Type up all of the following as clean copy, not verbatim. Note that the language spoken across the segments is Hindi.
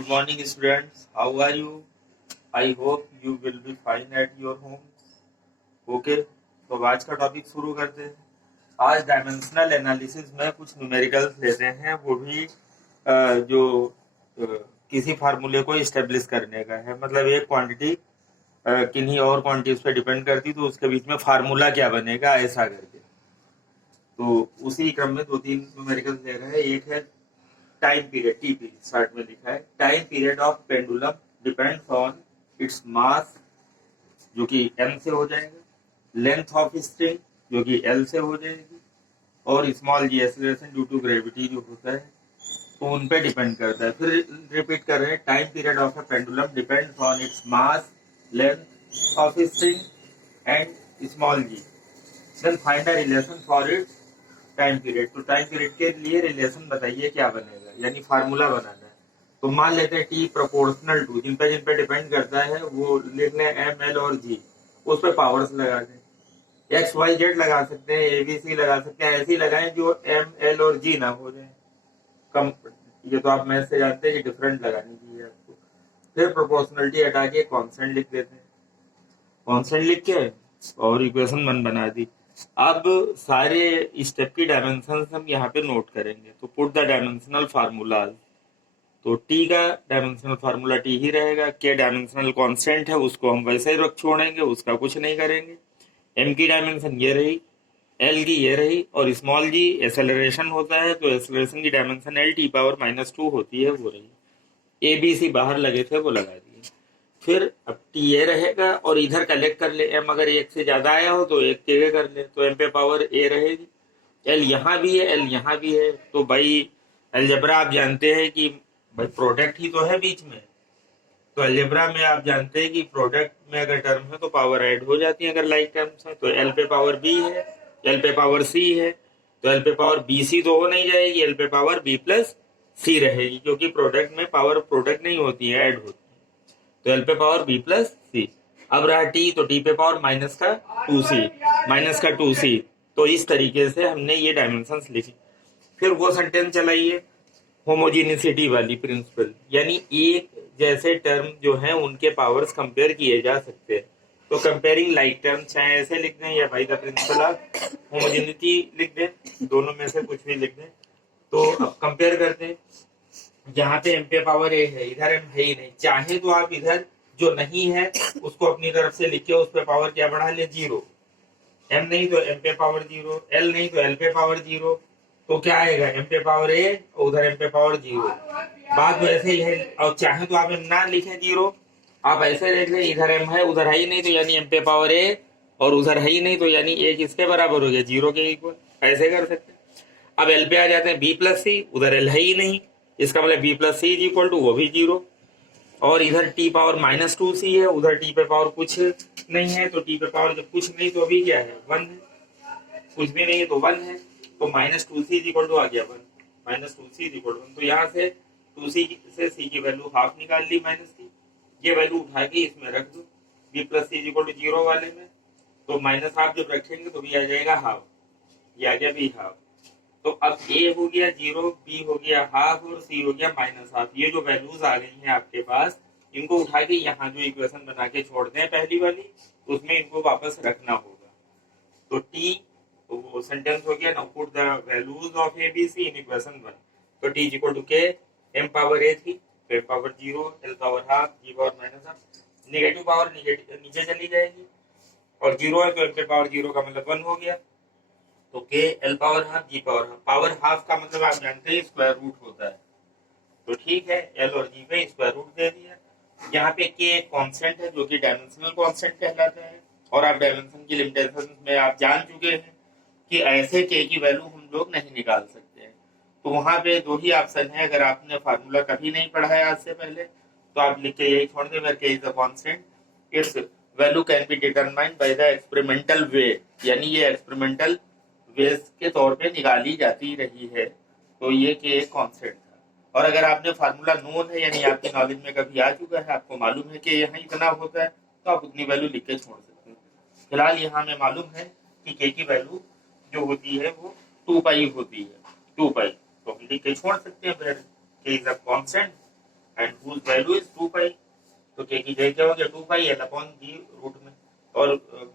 Good morning, students. How are you? I hope you will be fine at your home. Okay, तो आज का टॉपिक शुरू करते हैं। आज डायमेंशनल एनालिसिस में कुछ न्यूमेरिकल्स लेते हैं, वो भी जो किसी फार्मूले को इस्टेब्लिश करने का है। मतलब एक क्वांटिटी किन्हीं और क्वांटिटीज पे डिपेंड करती, तो उसके बीच में फार्मूला क्या बनेगा, ऐसा करके। तो उसी क्रम में दो तीन न्यूमेरिकल्स ले रहे हैं। एक है टाइम पीरियड, टीपी शॉर्ट में लिखा है। Time period of pendulum depends on its मास, जो कि m से हो जाएगा, लेंथ ऑफ स्ट्रिंग जो कि l से हो जाएगी, और small g acceleration due to gravity जो होता है, तो उन पे डिपेंड करता है। फिर रिपीट कर रहे हैं, time period of a pendulum depends on its mass, length of string and small g. Then find the relation for its time period. तो टाइम पीरियड के लिए रिलेशन बताइए क्या बनेगा, यानी फार्मूला बनाना है। तो मान लेते हैं टी प्रोपोर्शनल टू, जिन पे डिपेंड करता है वो लिख लें एम एल और जी, उस पर पावर्स लगा दें। एक्स वाई जेड लगा सकते हैं, एबीसी लगा सकते हैं, ऐसी लगाएं जो एम एल और जी ना हो जाए कम। ये तो आप मैथ से जानते हैं कि डिफरेंट लगानी चाहिए आपको। फिर प्रोपोर्शनलिटी हटा के कॉन्स्टेंट लिख देते हैं। कॉन्स्टेंट लिख के और इक्वेशन 1 बना दी। अब सारे स्टेप की डायमेंशन हम यहाँ पे नोट करेंगे। तो पुट द डायमेंशनल फार्मूलाज। तो टी का डायमेंशनल फार्मूला टी ही रहेगा। के डायमेंशनल कांस्टेंट है, उसको हम वैसे ही रख छोड़ेंगे, उसका कुछ नहीं करेंगे। एम की डायमेंशन ये रही, एल की ये रही, और स्मॉल जी एक्सेलरेशन होता है, तो एक्सेलरेशन की डायमेंशन एल टी पावर -2 होती है, वो रही। ए बी सी बाहर लगे थे, वो लगा दिए। फिर अब टी ए रहेगा, और इधर कलेक्ट कर ले एम, अगर एक से ज्यादा आया हो तो एक के कर ले, तो एम पे पावर ए रहेगी। एल यहाँ भी है, एल यहाँ भी है, तो भाई अलजेब्रा आप जानते हैं कि भाई प्रोडक्ट ही तो है बीच में। तो अलजेब्रा में आप जानते हैं कि प्रोडक्ट में अगर टर्म है तो पावर ऐड हो जाती है, अगर लाइक टर्म्स है। तो एल पे पावर बी है, एल पे पावर सी है, तो एल पे पावर बी सी तो हो नहीं जाएगी, एल पे पावर बी प्लस सी रहेगी, क्योंकि प्रोडक्ट में पावर प्रोडक्ट नहीं होती है, ऐड होती है। तो एल पे पावर बी प्लस सी। अब रहा टी, तो टी पे पावर माइनस का टू सी। तो इस तरीके से हमने ये डायमेंशंस लिखी। फिर वो सेंटेंस चलाइए, होमोजीनिसिटी वाली प्रिंसिपल, यानी एक जैसे टर्म जो है उनके पावर्स कंपेयर किए जा सकते हैं। तो कंपेयरिंग लाइक टर्म चाहे ऐसे लिख दें या by the principal of homogeneity लिख दें, दोनों में से कुछ भी लिख दें। तो अब कंपेयर करते हैं। यहाँ पे एम पे पावर ए है, इधर एम है ही नहीं। चाहे तो आप इधर जो नहीं है उसको अपनी तरफ से लिख के उस पे पावर क्या बढ़ा ले, 0। एम नहीं तो एम पे पावर 0, एल नहीं तो एल पे पावर 0, तो क्या आएगा, एम पे पावर ए और उधर एम पे पावर 0। बात वैसे ही है। और चाहे तो आप एम ना लिखें 0, आप ऐसे लिख लें, इधर एम है उधर है ही नहीं, तो यानी एम पे पावर ए, और उधर है ही नहीं, तो यानी ए किसके बराबर हो गया, 0 के इक्वल। ऐसे कर सकते हैं। अब एल पे आ जाते हैं, बी प्लस सी, उधर एल है ही नहीं, इसका मतलब B plus C is equal to वो भी 0। और इधर टी पावर -2c है, उधर टी पे पावर कुछ नहीं है, तो टी पे पावर जब कुछ नहीं तो अभी क्या है, 1 है। कुछ भी नहीं है तो 1 है, तो -2c इज इक्वल टू आ गया 1, -2c इज इक्वल टू 1। तो यहाँ से 2c से c की वैल्यू हाफ निकाल ली, माइनस की। ये वैल्यू उठा के इसमें रख दो, b plus C is equal to 0 वाले में। तो -हाफ जब रखेंगे तो भी आ जाएगा हाफ, ये आ गया b हाफ। तो अब a हो गया 0, b हो गया हाफ, और c हो गया -हाफ। ये जो वैल्यूज आ गई हैं आपके पास, इनको उठा के यहाँ जो इक्वेशन बना के छोड़ दें पहली वाली, उसमें इनको वापस रखना होगा। तो t, तो वो सेंटेंस हो गया, now put the values of a b c in equation 1। तो t is equal to k, m power a थी, m power 0, l power half, g power -half. Negative power नीचे चली जाएगी, और 0 है तो m पे पावर 0 का मतलब 1 हो गया। तो k l power half, g power half. Power half का मतलब आप जानते हैं स्क्वायर रूट होता है, तो ठीक है, l और g पे स्क्वायर रूट दे दिया। यहाँ पे k एक कांस्टेंट है जो कि डायमेंशनल कांस्टेंट कहलाता है, और आप डायमेंशन की लिमिटेशन में आप जान चुके हैं कि ऐसे k की वैल्यू हम लोग नहीं निकाल सकते हैं। तो वहां पे दो ही ऑप्शन है, अगर आपने फार्मूला कभी नहीं पढ़ा है आज से पहले, तो आप लिख के यही छोड़ दें, where k is the constant, its value can be determined by the experimental way, यानी ये एक्सपेरिमेंटल वेज के तौर पे निकाली जाती रही है। तो ये के एक कॉन्सेप्ट था। और अगर आपने फार्मूला नोन है, यानी आपकी नॉलेज में कभी आ चुका है, आपको मालूम है कि यहाँ इतना होता है, तो आप उतनी वैल्यू लिख के छोड़ सकते हैं। फिलहाल यहाँ हमें मालूम है कि के की वैल्यू जो होती है वो 2 पाई होती है, 2 पाई, तो हम लिख के छोड़ सकते हैं। फिर के is a constant and whose value is 2 पाई। तो के की जगह क्या हो गया 2 पाई एल अपॉन जी रूट में। और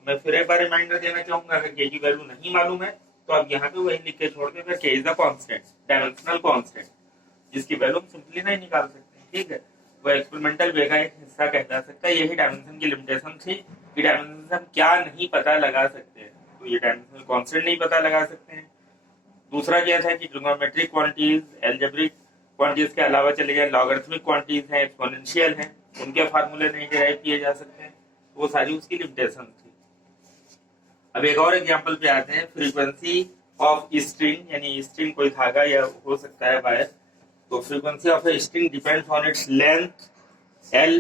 मैं फिर एक बार रिमाइंडर देना चाहूंगा, अगर के की वैल्यू नहीं मालूम है तो आप यहाँ पे वही लिख के छोड़ देंगे, के is the constant, dimensional constant, जिसकी वैल्यू हम सिंपली नहीं निकाल सकते। ठीक है, वो एक्सपेरिमेंटल वे का एक हिस्सा कहला सकता है। यही डायमेंशन की लिमिटेशन थी कि डायमेंशन हम क्या नहीं पता लगा सकते हैं, तो ये डायमेंशनल कांस्टेंट नहीं पता लगा सकते हैं। दूसरा क्या था कि ट्रिग्नोमेट्रिक क्वांटिटीज, एल्जेब्रिक क्वांटिटीज के अलावा चले गए लॉगरिथमिक क्वांटिटीज हैं, एक्सपोनेंशियल हैं, उनके फार्मूले नहीं डिराइव किए जा सकते हैं, तो वो सारी उसकी लिमिटेशन थी। अब एक और एग्जांपल पे आते हैं, फ्रीक्वेंसी ऑफ स्ट्रिंग, यानी स्ट्रिंग कोई धागा या हो सकता है वायर, तो frequency of a string depends on its length L,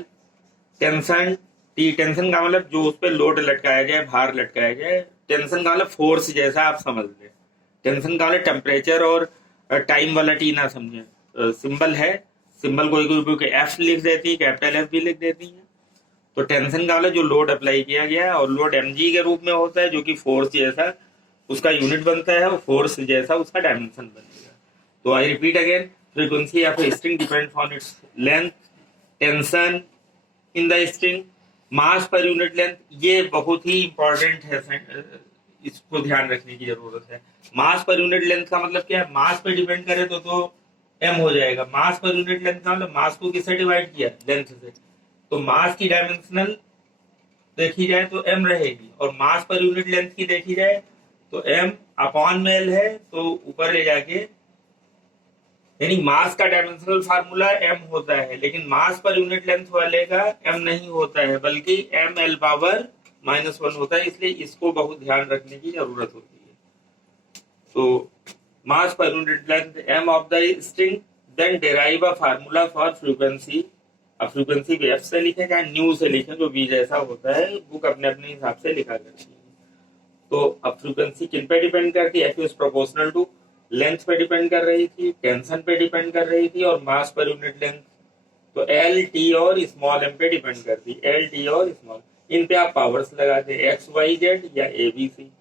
tension T, tension का मतलब जो उस पर लोड लटकाया जाए, भार लटकाया जाए, टेंशन का मतलब फोर्स जैसा आप समझ लें, टेंशन का मतलब टेम्परेचर और टाइम वाला टी ना समझे, सिंबल है, सिंबल कोई एफ लिख देती है, कैपिटल एफ भी लिख देती है। तो टेंशन का मतलब जो लोड अप्लाई किया गया है, और लोड mg के रूप में होता है, जो कि फोर्स जैसा उसका यूनिट बनता है, और फोर्स जैसा उसका डायमेंशन बनेगा। तो I repeat again, frequency of a string depends on its length, tension in the string, मास पर यूनिट लेंथ। ये बहुत ही इंपॉर्टेंट है, इसको ध्यान रखने की जरूरत है। मास पर यूनिट लेंथ का मतलब क्या है, मास पे डिपेंड करे तो m हो जाएगा। मास पर यूनिट लेंथ का मतलब मास को किससे डिवाइड किया, लेंथ से, तो मास की डायमेंशनल देखी जाए तो m रहेगी, और मास पर यूनिट लेंथ की देखी जाए तो m अपॉन में l है, तो ऊपर ले जाके, यानी मास का डायमेंशनल फार्मूला m होता है, लेकिन मास पर यूनिट लेंथ वाले का m नहीं होता है, बल्कि m l पावर -1 होता है। इसलिए इसको बहुत ध्यान रखने की जरूरत होती है। तो मास पर unit length m of the string, then derive a formula for frequency. अब फ्रीक्वेंसी भी एफ से लिखे चाहे न्यू से लिखे, जो बी जैसा होता है, बुक अपने अपने हिसाब से लिखा करती है। तो अब फ्रीक्वेंसी किन पे डिपेंड करती है, F is proportional to length पे डिपेंड कर रही थी, टेंशन पे डिपेंड कर रही थी, और मास पर यूनिट लेंथ तो एल टी और स्मॉल एम पे डिपेंड करती, एल टी और स्मॉल, इन पे आप पावर्स लगाते एक्स वाई जेड या ए बी सी।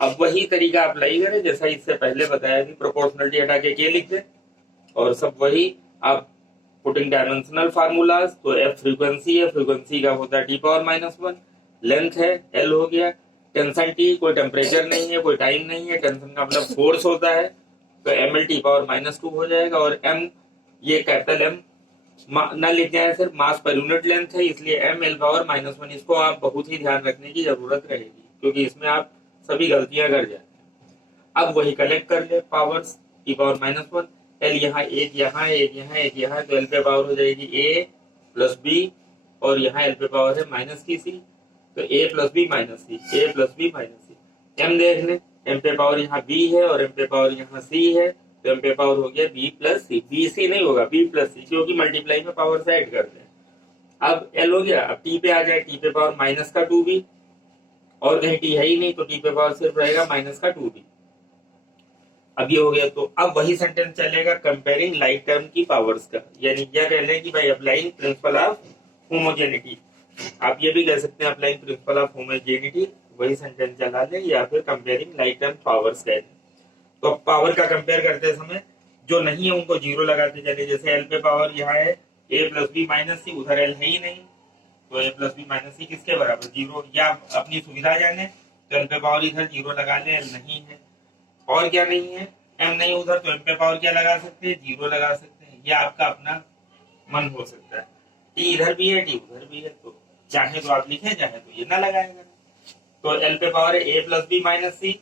अब वही तरीका अप्लाई करें जैसा इससे पहले बताया कि प्रोपोर्शनलिटी हटा के के लिख दे, और सब वही आप पुटिंग डायमेंशनल फार्मूलाज। तो एफ फ्रीक्वेंसी है, फ्रीक्वेंसी का होता है टी पावर -1, लेंथ है एल हो गया, टेंशन टी, कोई टेम्परेचर नहीं है, कोई टाइम नहीं है, टेंशन का मतलब फोर्स होता है, तो एम एल टी पावर -2 हो जाएगा, और एम ये कैपिटल एम ना लिख जाए, सिर्फ मास पर यूनिट लेंथ है, इसलिए एम एल पावर -1। इसको आप बहुत ही ध्यान रखने की जरूरत रहेगी, क्योंकि इसमें आप सभी गलतियां कर जाते हैं। अब वही कलेक्ट कर ले पावर्स, टी पावर -1, एल यहाँ एक यहाँ एक यहाँ एक यहाँ, तो एल पे पावर हो जाएगी a प्लस बी, और यहाँ एल पे पावर है माइनस की सी, तो a plus B minus C, a plus B minus C. m देख ले, m पे पावर यहाँ b है और m पे पावर यहाँ c है, तो m पे पावर हो गया b प्लस सी, b c नहीं होगा b प्लस सी, क्योंकि मल्टीप्लाई में पावर से ऐड करते हैं। अब l हो गया, अब t पे आ जाए, t पे पावर -2b, और कहीं t है ही नहीं, तो t पे पावर सिर्फ रहेगा -2b। अब ये हो गया, तो अब वही सेंटेंस चलेगा कंपेयरिंग लाइक टर्म की पावर्स का, यानी क्या कह रहे हैं कि भाई अप्लाइंग प्रिंसिपल ऑफ होमोजेनिटी। आप ये भी कह सकते हैं अप्लाइंग प्रिंसिपल ऑफ होमोजेनिटी, वही सेंटेंस चला ले, या फिर कंपेयरिंग लाइक टर्म पावर्स कह दें। तो पावर का कंपेयर करते समय जो नहीं है उनको जीरो लगाते चले, जैसे एल पे पावर यहाँ है a plus B minus C, उधर एल है ही नहीं, तो a प्लस बी माइनस सी किसके बराबर, जीरो। या अपनी सुविधा जाने तो एल पे पावर इधर जीरो लगा ले, एल नहीं है, और क्या नहीं है, m नहीं उधर, तो m पे पावर क्या लगा सकते हैं, जीरो लगा सकते हैं। ये आपका अपना मन हो सकता है, t इधर भी है t उधर भी है, तो चाहे तो आप लिखे, चाहे तो ये ना लगाएगा। तो l पे पावर है a plus B minus C,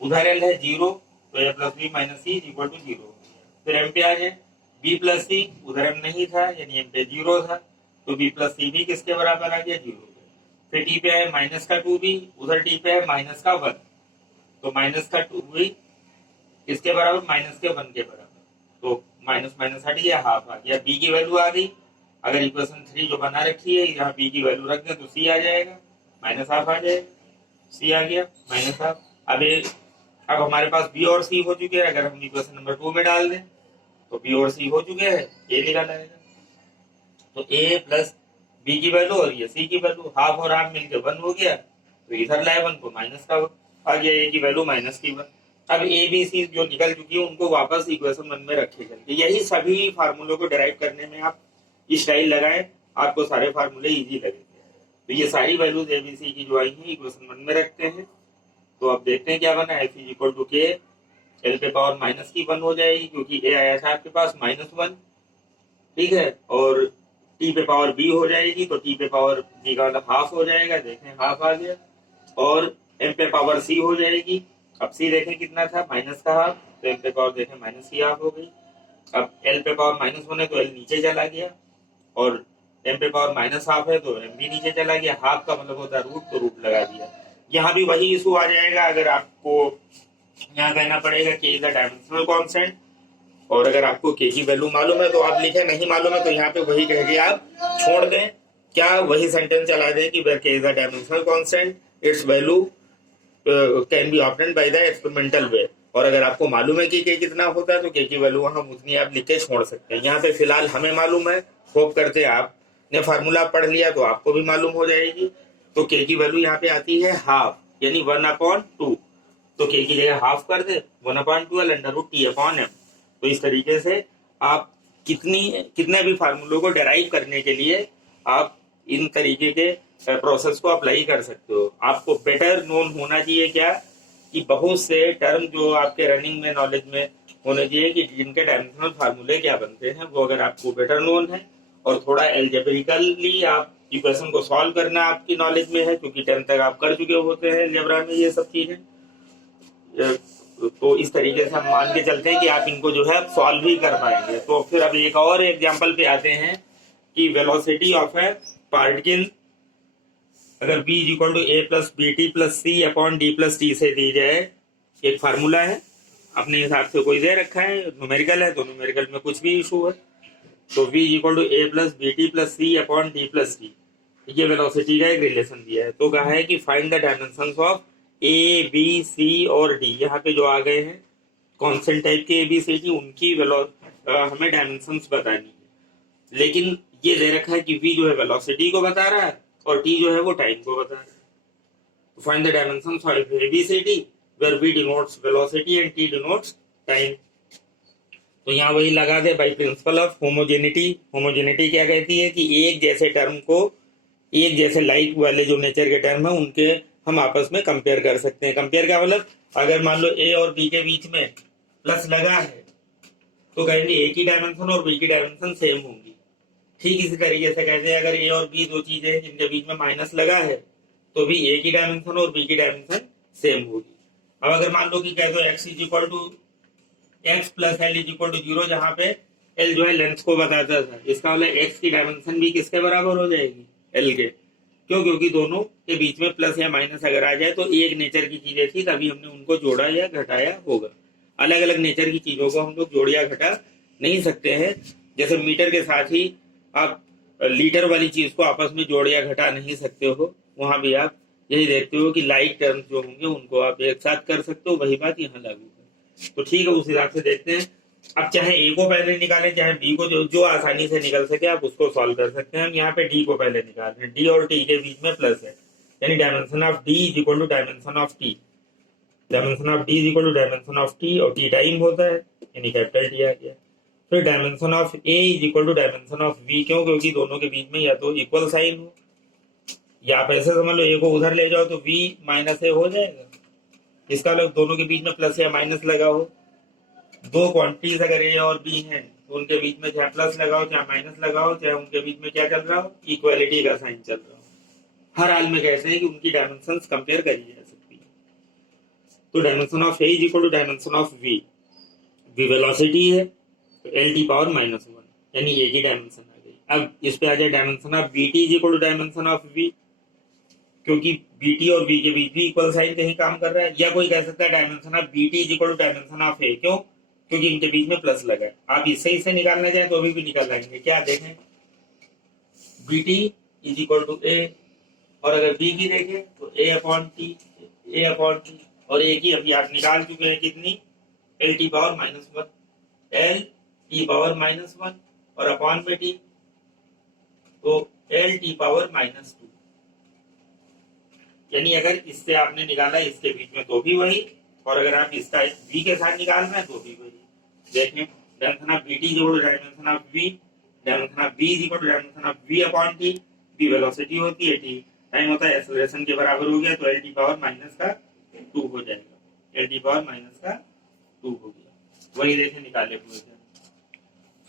उधर l है जीरो, तो a plus B minus C is equal to zero. फिर m पे आ जाए b प्लस सी, उधर m नहीं था, यानी m पे जीरो था, तो b प्लस सी भी किसके बराबर आ गया, जीरो। फिर t पे है -2b, उधर t पे है -1, तो -2b किसके बराबर, -1 के बराबर, तो माइनस माइनस हट गया, हाफ आ गया, b की वैल्यू आ गई। अगर इक्वेशन 3 जो बना रखी है यहाँ b की वैल्यू रख दें तो c आ जाएगा, -हाफ आ जाएगा, c आ गया -हाफ। अब हमारे पास b और c हो चुके हैं, अगर हम इक्वेशन नंबर 2 में डाल दें तो b और c हो चुके हैं, a निकाल आएगा। तो a प्लस b की वैल्यू और ये c की वैल्यू, हाफ और हाफ मिलकर 1 हो गया, तो इधर लाए 1 को माइनस का आ गया, a की वैल्यू -1। अब ए बी सी जो निकल चुकी है उनको वापस इक्वेशन 1 में रखे चलते। यही सभी फार्मूलों को डिराइव करने में आप स्टाइल लगाए, आपको सारे फार्मूले इजी लगेंगे। तो ये सारी वैल्यूज एबीसी की जो आई है इक्वेशन 1 में रखते हैं। तो अब देखते हैं क्या बना। एफ इज इक्वल टू के, एल पे पावर माइनस की 1 हो जाएगी क्योंकि ए आया था आपके पास -1, ठीक है। और टी पे पावर बी हो जाएगी तो टी पे पावर बी का मतलब हाफ हो जाएगा, देखें हाफ आ गया। और एम पे पावर सी हो जाएगी। अब सी देखें कितना था, माइनस का हाफ, तो एम पे पावर देखें माइनस की हाफ हो गई। अब एल पे पावर -1 है तो एल नीचे चला गया, और एम पे पावर माइनस हाफ है तो एम भी नीचे चला गया। हाफ का मतलब होता है रूट, तो रूट लगा दिया। यहाँ भी वही इशू आ जाएगा। अगर आपको यहाँ कहना पड़ेगा कि इज द डायमेंशनल कांस्टेंट, और अगर आपको के की वैल्यू मालूम है तो आप लिखें, नहीं मालूम है तो यहाँ पे वही कह के आप छोड़ दें। क्या वही सेंटेंस चला दें कि where k is the dimensional constant, its value can be obtained by the experimental way. और अगर आपको मालूम है कि के कितना होता है तो के की वैल्यू वहां उतनी आप लिख के छोड़ सकते हैं। यहाँ पे फिलहाल हमें मालूम है, होप करते हैं आपने फार्मूला पढ़ लिया तो आपको भी मालूम हो जाएगी। तो के की वैल्यू यहाँ पे आती है हाफ, यानी 1/2। तो के की जगह हाफ कर दे, 1/12 √T/m। तो इस तरीके से आप कितने भी फार्मूलों को डेराइव करने के लिए आप इन तरीके के प्रोसेस को अप्लाई कर सकते हो। आपको बेटर नोन होना चाहिए क्या, कि बहुत से टर्म जो आपके रनिंग में नॉलेज में होने चाहिए कि जिनके डायमेंशनल फार्मूले क्या बनते हैं, वो अगर आपको बेटर नोन है और थोड़ा एल्जेब्रिकली आप इक्वेशन को सॉल्व करना आपकी नॉलेज में है, क्योंकि 10 तक आप कर चुके होते हैं एल्जेब्रा में ये सब चीजें, तो इस तरीके से हम मान के चलते हैं कि आप इनको जो है सॉल्व भी कर पाएंगे। तो फिर अब एक और एग्जांपल पे आते हैं कि वेलोसिटी ऑफ ए पार्टिकल अगर v is equal to A plus B T plus C upon D plus T से दी जाए। एक फार्मूला है, अपने हिसाब से कोई दे रखा है, न्यूमेरिकल है तो न्यूमेरिकल में कुछ भी इशू है। तो v is equal to A plus B T plus C upon D plus T, ये वेलोसिटी का एक रिलेशन दिया है। तो कहा है कि find the dimensions of A B C और डी। यहाँ पे जो आ गए हैं कॉन्स्टेंट टाइप के ए बी सी डी, उनकी हमें डायमेंशंस बतानी है। लेकिन ये दे रखा है कि v जो है वेलोसिटी को बता रहा है और t जो है वो टाइम को बता रहा है। तो find the dimensions of A B C D where v denotes velocity and t denotes time. तो यहाँ वही लगा दे by principle of homogeneity. Homogeneity क्या कहती है कि एक जैसे टर्म को, एक जैसे लाइक वाले जो नेचर के टर्म है उनके हम आपस में कंपेयर कर सकते हैं। कंपेयर का मतलब, अगर मान लो ए और बी के बीच में प्लस लगा है तो कहेंगे ए की डायमेंशन और बी की डायमेंशन सेम होंगी। ठीक इसी तरीके से कहते हैं अगर ए और बी दो चीजें हैं जिनके बीच में माइनस लगा है तो भी ए की डायमेंशन और बी की डायमेंशन सेम होगी। अब अगर मान लो कि कह दो X is equal to X plus L is equal to 0, जहाँ पे एल जो है लेंथ को बताता था, इसका मतलब एक्स की डायमेंशन भी किसके बराबर हो जाएगी, एल के। क्यों? क्योंकि दोनों के बीच में प्लस या माइनस अगर आ जाए तो एक नेचर की चीजें थी तभी हमने उनको जोड़ा या घटाया होगा। अलग अलग नेचर की चीजों को हम लोग जोड़ या घटा नहीं सकते हैं। जैसे मीटर के साथ ही आप लीटर वाली चीज को आपस में जोड़ या घटा नहीं सकते हो, वहां भी आप यही देखते हो कि लाइक टर्म्स जो होंगे उनको आप एक साथ कर सकते हो। वही बात यहाँ लागू है। तो ठीक है, उस हिसाब से देखते हैं। अब चाहे ए को पहले निकालें चाहे बी को, जो आसानी से निकल सके आप उसको सॉल्व कर सकते हैं। हम यहाँ पे डी को पहले निकाल रहे हैं। डी और टी के बीच में प्लस है, यानी dimension of D is equal to dimension of T. Dimension of D is equal to dimension of T, और टी टाइम होता है यानी कैपिटल टी आ गया। फिर dimension of A is equal to dimension of V. क्यों? क्योंकि दोनों के बीच में या तो इक्वल साइन हो, या आप ऐसे समझ लो ए को उधर ले जाओ तो वी माइनस ए हो जाएगा। इसका मतलब दोनों के बीच में प्लस या माइनस लगा हो। दो क्वांटिटीज अगर ए और बी हैं तो उनके बीच में चाहे प्लस लगाओ चाहे माइनस लगाओ, चाहे उनके बीच में क्या चल रहा हो, इक्वालिटी का साइन चल रहा हो। हर हाल में कहते हैं कि उनकी डायमेंशंस कंपेयर करी जा सकती है। तो dimension of A is equal to dimension of V. V velocity है तो एल टी पावर -1 यानी ए की डायमेंशन आ गई। अब इस पे आ जाए dimension of B T is equal to dimension of V, क्योंकि बीटी और वी के बीच भी इक्वल साइन कहीं काम कर रहा है। या कोई कह सकता है dimension of BT is equal to dimension of A. क्यों? क्योंकि इनके बीच में प्लस लगा है। आप इससे निकालना चाहें तो अभी भी निकाल लेंगे। क्या देखें, बीटी इज इक्वल टू ए, और अगर बी की देखें तो ए अपॉन टी, और ए की अभी आप निकाल चुके हैं कितनी, L T power -1, L T power -1 और अपॉन पे टी तो एल टी पावर -2। यानी अगर इससे आपने निकाला इसके बीच में तो भी वही, और अगर आप इसका v के साथ निकाल रहे हैं तो भी वही। देखें डायमेंशन ऑफ बीटी जो dimension of V, dimension of v is equal to dimension of v upon t, v velocity होती है, t टाइम होता है, एक्सेलरेशन के बराबर हो गया, तो l टी पावर माइनस का 2 हो जाएगा, l टी पावर माइनस का 2 हो गया। वही देखे निकाले पूरे।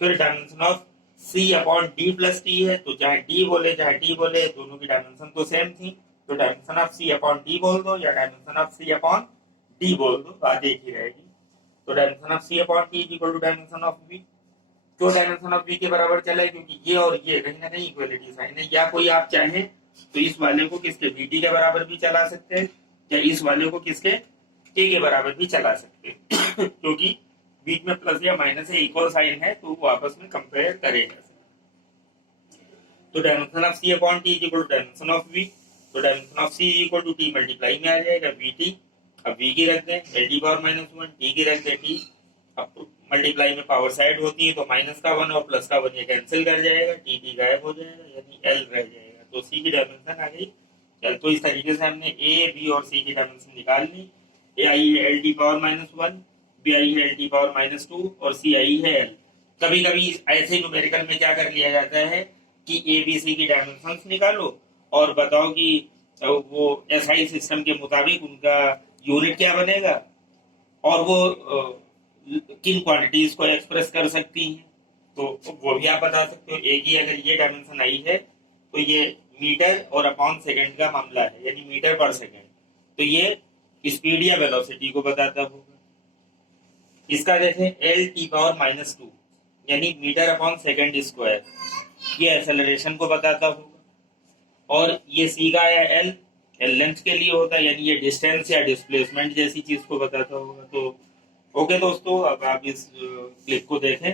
फिर dimension of c upon d plus t है, तो चाहे d बोले चाहे t बोले, दोनों की डायमेंशन तो सेम थी, तो dimension of c upon d बोल दो या dimension of c upon d बोल दो, बात एक ही रहेगी। तो dimension of c upon t is equal to dimension of v, तो डायमेंशन ऑफ v के बराबर चला है, क्योंकि ये और ये कहीं ना कहीं इक्वलिटी साइन है। या कोई आप चाहे तो इस वाले को किसके vt के बराबर भी चला सकते हैं, या इस वाले को किसके k के बराबर भी चला सकते हैं क्योंकि बीच में प्लस या माइनस है, इक्वल साइन है, तो वो आपस में कंपेयर करेगा। तो dimension of c upon t is equal to dimension of v, तो dimension of c is equal to t multiply में आ जाएगा vt, अब v की रख दें l T power minus 1, t की रख दें t, अब मल्टीप्लाई में पावर साइड होती है तो माइनस का 1 और प्लस का 1 ये कैंसिल कर जाएगा, t गायब हो जाएगा, यानी l रह जाएगा, तो c की डायमेंशन आ गई। चल, तो इस तरीके से हमने a b और c की डायमेंशन निकाल ली। a आई है l T power minus 1, b आई है l टी पावर माइनस 2 और c आई है l। कभी कभी ऐसे न्यूमेरिकल में क्या कर लिया जाता है कि ए बी सी की डायमेंशंस निकालो और बताओ कि वो एसआई सिस्टम के मुताबिक उनका यूनिट क्या बनेगा और वो किन क्वांटिटीज को एक्सप्रेस कर सकती हैं, तो वो भी आप बता सकते हो। एक ही अगर ये डायमेंशन आई है तो ये मीटर और अपॉन सेकंड का मामला है, यानी मीटर पर सेकंड, तो ये स्पीड या वेलोसिटी को बताता होगा। इसका देखें एल टी पावर माइनस 2 यानी मीटर अपॉन सेकंड स्क्वायर, ये एक्सेलरेशन को बताता होगा। और ये सी का आया एल, एल लेंथ के लिए होता है, यानी ये डिस्टेंस या डिस्प्लेसमेंट जैसी चीज को बताता होगा। तो ओके दोस्तों, अब आप इस क्लिप को देखें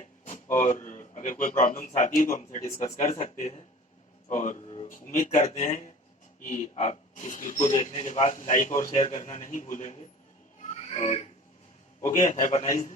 और अगर कोई प्रॉब्लम्स आती है तो हमसे डिस्कस कर सकते हैं, और उम्मीद करते हैं कि आप इस क्लिप को देखने के बाद लाइक और शेयर करना नहीं भूलेंगे। और okay, have a nice day.